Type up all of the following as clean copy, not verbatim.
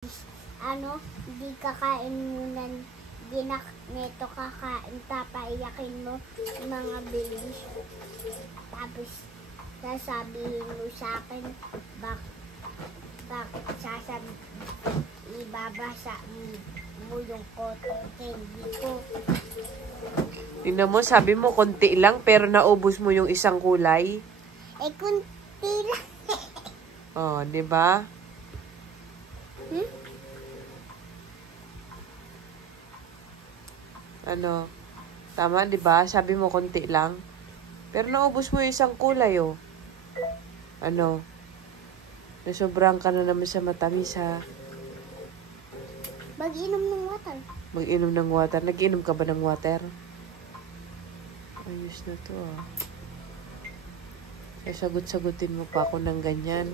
Hindi kakain muna, di na neto kakain, papaiyakin mo yung mga babies. Tapos, sasabihin mo sa akin, ibabasa mo yung cotton candy ko. Tingnan mo, sabi mo konti lang, pero naubos mo yung isang kulay. Kunti lang. Oh, di ba? Ano? Tama, di ba? Sabi mo konti lang. Pero naubos mo yung isang kulay, oh. Ano? Nasobrang ka na naman sa matamis, ha? Mag-inom ng water. Mag-inom ng water. Nag-inom ka ba ng water? Ayos na to, ah. Eh, sagot-sagutin mo pa ako ng ganyan.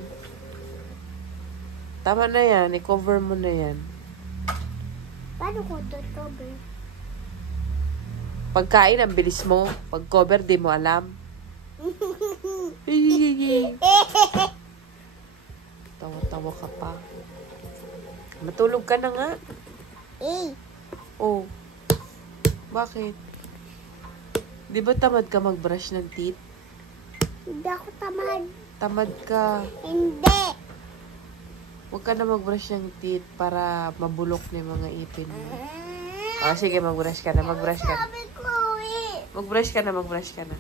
Tama na yan. I-cover mo na yan. Paano ko ito cover? Pagkain, ang bilis mo. Pag-cover, di mo alam. Tawa-tawa ka pa. Matulog ka na nga. Oh. Bakit? Di ba tamad ka mag-brush ng teeth? Hindi ako tamad. Tamad ka. Hindi. Huwag ka na mag-brush ng teeth para mabulok na yung mga ipin mo. Ah, sige, mag-brush ka na. Mag-brush ka na. Sabi ko Mag-brush ka na. Mag-brush ka na.